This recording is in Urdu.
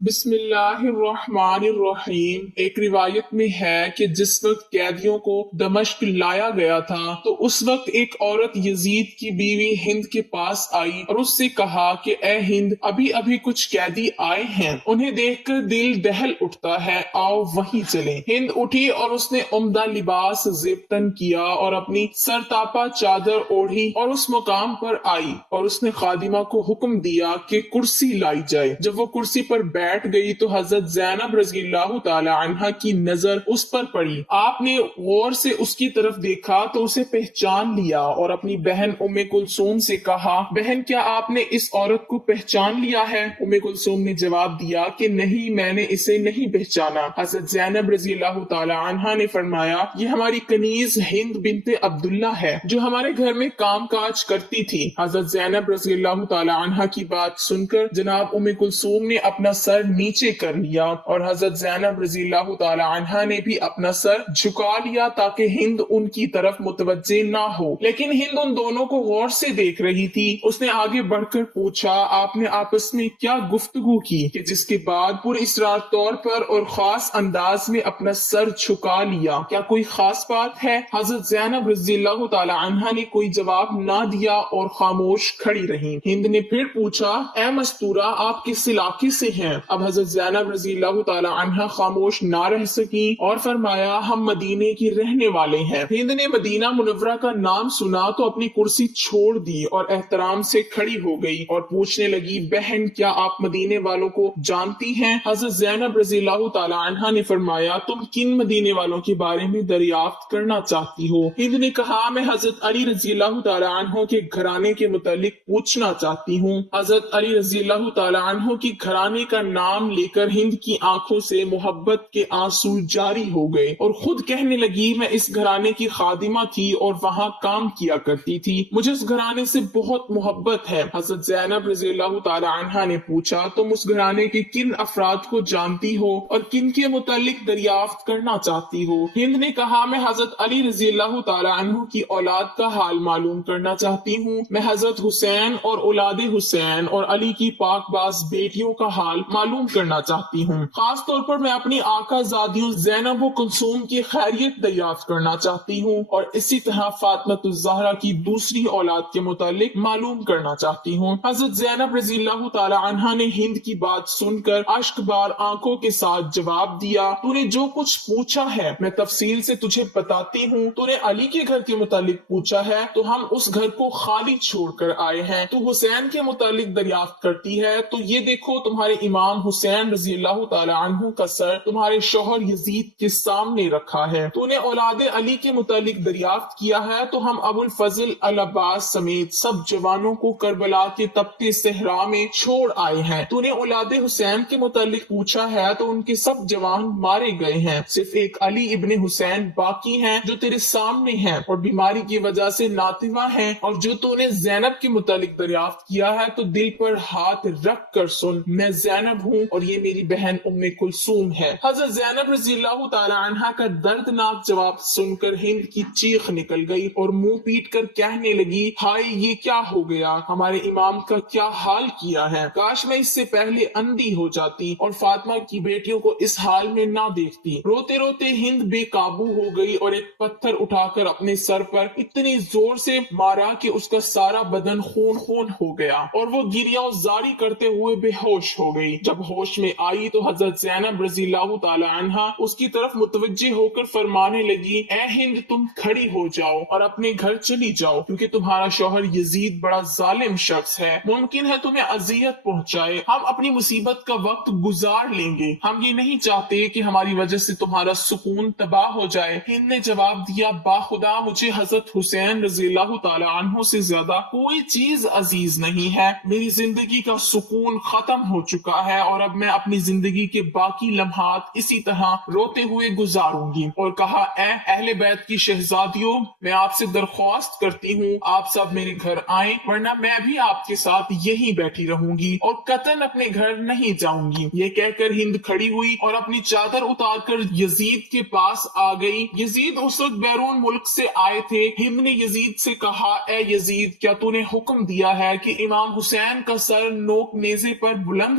بسم اللہ الرحمن الرحیم۔ ایک روایت میں ہے کہ جس وقت قیدیوں کو دمشق لایا گیا تھا تو اس وقت ایک عورت یزید کی بیوی ہند کے پاس آئی اور اس سے کہا کہ اے ہند، ابھی ابھی کچھ قیدی آئے ہیں، انہیں دیکھ کر دل دہل اٹھتا ہے، آؤ وہیں چلیں۔ ہند اٹھی اور اس نے عمدہ لباس زیبتن کیا اور اپنی سرتاپا چادر اوڑھی اور اس مقام پر آئی اور اس نے خادمہ کو حکم دیا کہ کرسی لائی جائے۔ جب وہ کرسی پر بیٹھ گئی تو حضرت زینب رضی اللہ تعالی عنہا کی نظر اس پر پڑی۔ آپ نے غور سے اس کی طرف دیکھا تو اسے پہچان لیا اور اپنی بہن ام کلثوم سے کہا، بہن کیا آپ نے اس عورت کو پہچان لیا ہے؟ ام کلثوم نے جواب دیا کہ نہیں، میں نے اسے نہیں پہچانا۔ حضرت زینب رضی اللہ تعالی عنہا نے فرمایا، یہ ہماری کنیز ہند بنت عبداللہ ہے جو ہمارے گھر میں کام کاج کرتی تھی۔ حضرت زینب رضی اللہ تعالی عنہا کی بات سن کر جناب ام کلثوم نے اپنا سر نیچے کر لیا اور حضرت زینب رضی اللہ تعالی عنہا نے بھی اپنا سر جھکا لیا تاکہ ہند ان کی طرف متوجہ نہ ہو، لیکن ہند ان دونوں کو غور سے دیکھ رہی تھی۔ اس نے آگے بڑھ کر پوچھا، آپ نے آپس میں کیا گفتگو کی کہ جس کے بعد پر اسرار طور پر اور خاص انداز میں اپنا سر جھکا لیا؟ کیا کوئی خاص بات ہے؟ حضرت زینب رضی اللہ تعالی عنہا نے کوئی جواب نہ دیا اور خاموش کھڑی رہی۔ ہند نے پھر پوچھا، اے مستورہ، آپ کس علاقے سے ہیں؟ اب حضرت زینب رضی اللہ تعالی عنہا خاموش نہ رہ سکی اور فرمایا، ہم مدینے کی رہنے والے ہیں۔ ہند نے مدینہ منورہ کا نام سنا تو اپنی کرسی چھوڑ دی اور احترام سے کھڑی ہو گئی اور پوچھنے لگی، بہن کیا آپ مدینے والوں کو جانتی ہیں؟ حضرت زینب رضی اللہ تعالی عنہا نے فرمایا، تم کن مدینے والوں کے بارے میں دریافت کرنا چاہتی ہو؟ ہند نے کہا، میں حضرت علی رضی اللہ تعالی عنہ کے گھرانے کے متعلق پوچھنا چاہتی ہوں۔ حضرت علی رضی اللہ تعالی عنہ کی گھرانے کا نام لے کر ہند کی آنکھوں سے محبت کے آنسو جاری ہو گئے اور خود کہنے لگی، میں اس گھرانے کی خادمہ تھی اور وہاں کام کیا کرتی تھی، مجھے اس گھرانے سے بہت محبت ہے۔ حضرت زینب رضی اللہ تعالی عنہا نے پوچھا، تم اس گھرانے کے کن افراد کو جانتی ہو اور کن کے متعلق دریافت کرنا چاہتی ہو؟ ہند نے کہا، میں حضرت علی رضی اللہ تعالی عنہ کی اولاد کا حال معلوم کرنا چاہتی ہوں۔ میں حضرت حسین اور اولاد حسین اور علی کی پاک باز بیٹیوں کا حال معلوم کرنا چاہتی ہوں۔ خاص طور پر میں اپنی آقا زادیوں زینب و کلثوم کی خیریت دریافت کرنا چاہتی ہوں اور اسی طرح فاطمۃ الزہرا کی دوسری اولاد کے متعلق معلوم کرنا چاہتی ہوں۔ حضرت زینب رضی اللہ تعالی عنہا نے ہند کی بات سن کر اشک بار آنکھوں کے ساتھ جواب دیا، تو نے جو کچھ پوچھا ہے میں تفصیل سے تجھے بتاتی ہوں۔ تو نے علی کے گھر کے متعلق پوچھا ہے تو ہم اس گھر کو خالی چھوڑ کر آئے ہیں۔ تو حسین کے متعلق دریافت کرتی ہے تو یہ دیکھو، تمہارے امام حسین رضی اللہ تعالی عنہ کا سر تمہارے شوہر یزید کے سامنے رکھا ہے۔ تو نے اولاد علی کے متعلق دریافت کیا ہے تو ہم ابو الفضل العباس سمیت سب جوانوں کو کربلا کے تپتے صحرا میں چھوڑ آئے ہیں۔ تو نے اولاد حسین کے متعلق پوچھا ہے تو ان کے سب جوان مارے گئے ہیں، صرف ایک علی ابن حسین باقی ہیں جو تیرے سامنے ہیں اور بیماری کی وجہ سے ناتواں ہیں۔ اور جو تو نے زینب کے متعلق دریافت کیا ہے تو دل پر ہاتھ رکھ کر سن، میں زینب ہوں اور یہ میری بہن ام کلثوم ہے۔ حضرت زینب رضی اللہ تعالی عنہا کا دردناک جواب سن کر ہند کی چیخ نکل گئی اور منہ پیٹ کر کہنے لگی، ہائے یہ کیا ہو گیا، ہمارے امام کا کیا حال کیا ہے، کاش میں اس سے پہلے اندھی ہو جاتی اور فاطمہ کی بیٹیوں کو اس حال میں نہ دیکھتی۔ روتے روتے ہند بے قابو ہو گئی اور ایک پتھر اٹھا کر اپنے سر پر اتنی زور سے مارا کہ اس کا سارا بدن خون خون ہو گیا اور وہ گریہ زاری کرتے ہوئے بے ہوش ہو گئی۔ جب ہوش میں آئی تو حضرت زینب رضی اللہ تعالی عنہا اس کی طرف متوجہ ہو کر فرمانے لگی، اے ہند تم کھڑی ہو جاؤ اور اپنے گھر چلی جاؤ، کیونکہ تمہارا شوہر یزید بڑا ظالم شخص ہے، ممکن ہے تمہیں اذیت پہنچائے، ہم اپنی مصیبت کا وقت گزار لیں گے، ہم یہ نہیں چاہتے کہ ہماری وجہ سے تمہارا سکون تباہ ہو جائے۔ ہند نے جواب دیا، باخدا مجھے حضرت حسین رضی اللہ تعالی عنہ سے زیادہ کوئی چیز عزیز نہیں ہے، میری زندگی کا سکون ختم ہو چکا ہے اور اب میں اپنی زندگی کے باقی لمحات اسی طرح روتے ہوئے گزاروں گی۔ اور کہا، اے اہل بیت کی شہزادیوں، میں آپ سے درخواست کرتی ہوں آپ سب میرے گھر آئیں، ورنہ میں بھی آپ کے ساتھ یہیں بیٹھی رہوں گی اور قطعاً اپنے گھر نہیں جاؤں گی۔ یہ کہہ کر ہند کھڑی ہوئی اور اپنی چادر اتار کر یزید کے پاس آ گئی۔ یزید اس وقت بیرون ملک سے آئے تھے۔ ہند نے یزید سے کہا، اے یزید کیا تو نے حکم دیا ہے کہ امام حسین کا سر نوک نیزے پر بلند